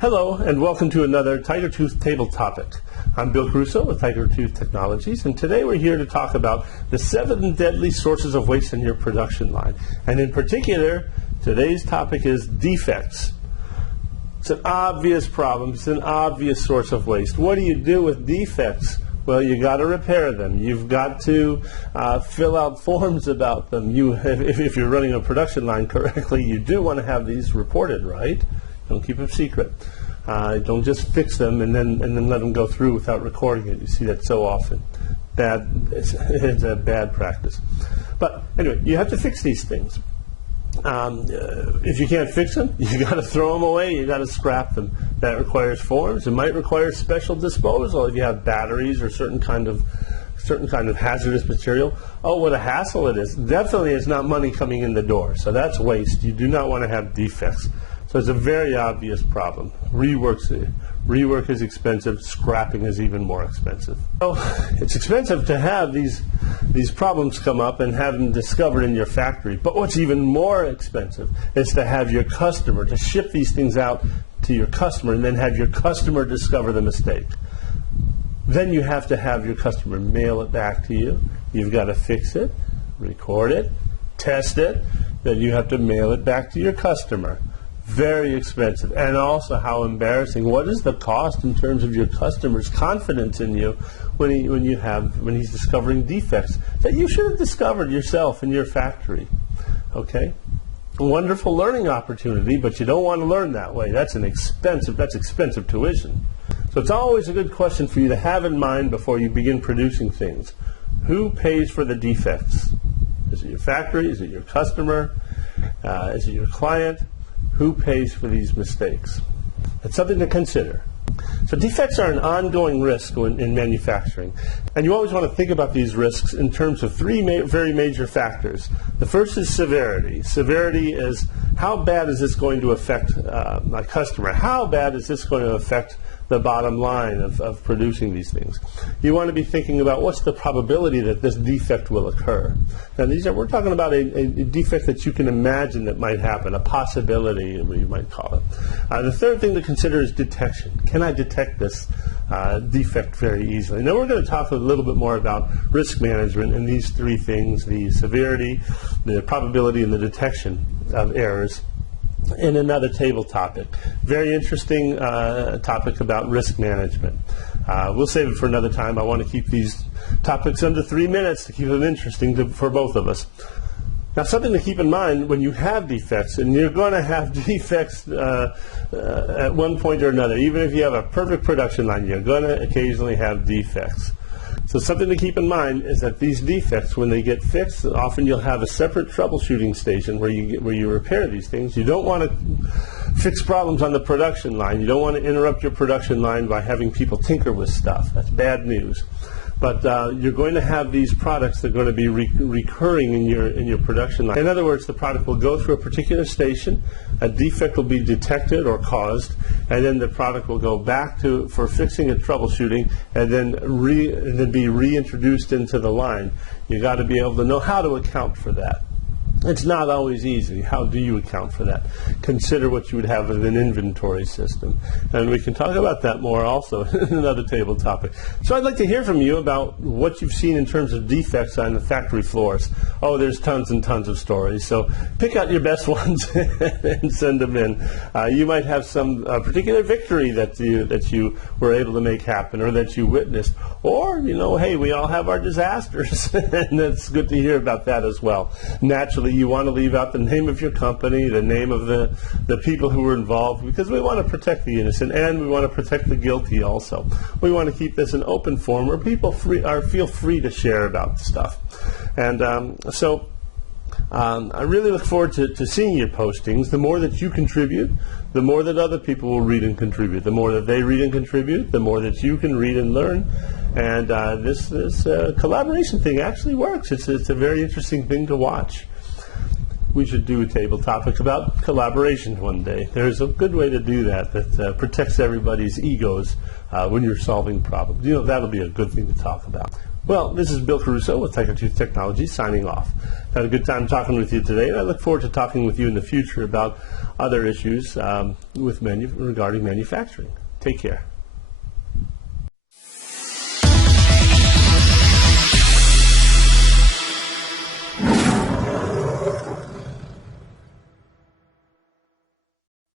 Hello, and welcome to another Tiger Tooth Table Topic. I'm Bill Crusoe with Tiger Tooth Technologies, and today we're here to talk about the 7 deadly sources of waste in your production line. And in particular, today's topic is defects. It's an obvious problem. It's an obvious source of waste. What do you do with defects? Well, you got to repair them. You've got to fill out forms about them. If you're running a production line correctly, you do want to have these reported, right? Don't keep them secret. Don't just fix them and then let them go through without recording it. You see that so often. It's a bad practice. But anyway, you have to fix these things. If you can't fix them, you got to throw them away. You got to scrap them. That requires forms. It might require special disposal if you have batteries or certain kind of hazardous material. Oh, what a hassle it is. Definitely is not money coming in the door. So that's waste. You do not want to have defects. So it's a very obvious problem. Rework is expensive. Scrapping is even more expensive. So it's expensive to have these problems come up and have them discovered in your factory. But what's even more expensive is to have your customer, to ship these things out to your customer and then have your customer discover the mistake. Then you have to have your customer mail it back to you. You've got to fix it, record it, test it. Then you have to mail it back to your customer. Very expensive. And also how embarrassing. What is the cost in terms of your customer's confidence in you when he's discovering defects that you should have discovered yourself in your factory? Okay? A wonderful learning opportunity, but you don't want to learn that way. That's expensive tuition. So it's always a good question for you to have in mind before you begin producing things. Who pays for the defects? Is it your factory? Is it your customer? Is it your client? Who pays for these mistakes? It's something to consider. So defects are an ongoing risk in manufacturing. And you always want to think about these risks in terms of 3 very major factors. The first is severity. Severity is how bad is this going to affect my customer? How bad is this going to affect the bottom line of producing these things? You want to be thinking about what's the probability that this defect will occur. Now we're talking about a defect that you can imagine that might happen, a possibility, you might call it. The third thing to consider is detection. Can I detect this defect very easily? Now we're going to talk a little bit more about risk management and these 3 things, the severity, the probability, and the detection of errors, in another table topic. Very interesting topic about risk management. We'll save it for another time. I want to keep these topics under 3 minutes to keep them interesting for both of us. Now, something to keep in mind when you have defects, and you're going to have defects at one point or another. Even if you have a perfect production line, you're going to occasionally have defects. So something to keep in mind is that these defects, when they get fixed, often you'll have a separate troubleshooting station where you repair these things. You don't want to fix problems on the production line. You don't want to interrupt your production line by having people tinker with stuff. That's bad news. But you're going to have these products that are going to be recurring in your production line. In other words, the product will go through a particular station, a defect will be detected or caused, and then the product will go back for fixing and troubleshooting, and then be reintroduced into the line. You got to be able to know how to account for that. It's not always easy. How do you account for that? Consider what you would have with an inventory system. And we can talk about that more also in another table topic. So I'd like to hear from you about what you've seen in terms of defects on the factory floors. Oh, there's tons and tons of stories. So pick out your best ones and send them in. You might have some particular victory that you were able to make happen or that you witnessed. Or, hey, we all have our disasters. And it's good to hear about that as well. Naturally, you want to leave out the name of your company, the name of the people who were involved, because we want to protect the innocent and we want to protect the guilty also. We want to keep this an open forum where people feel free to share about stuff. And I really look forward to seeing your postings. The more that you contribute, the more that other people will read and contribute. The more that they read and contribute, the more that you can read and learn. And this collaboration thing actually works. It's a very interesting thing to watch. We should do a table topic about collaboration one day. There's a good way to do that protects everybody's egos when you're solving problems. That'll be a good thing to talk about. Well, this is Bill Caruso with Tiger Tooth Technologies signing off. Had a good time talking with you today, and I look forward to talking with you in the future about other issues regarding manufacturing. Take care.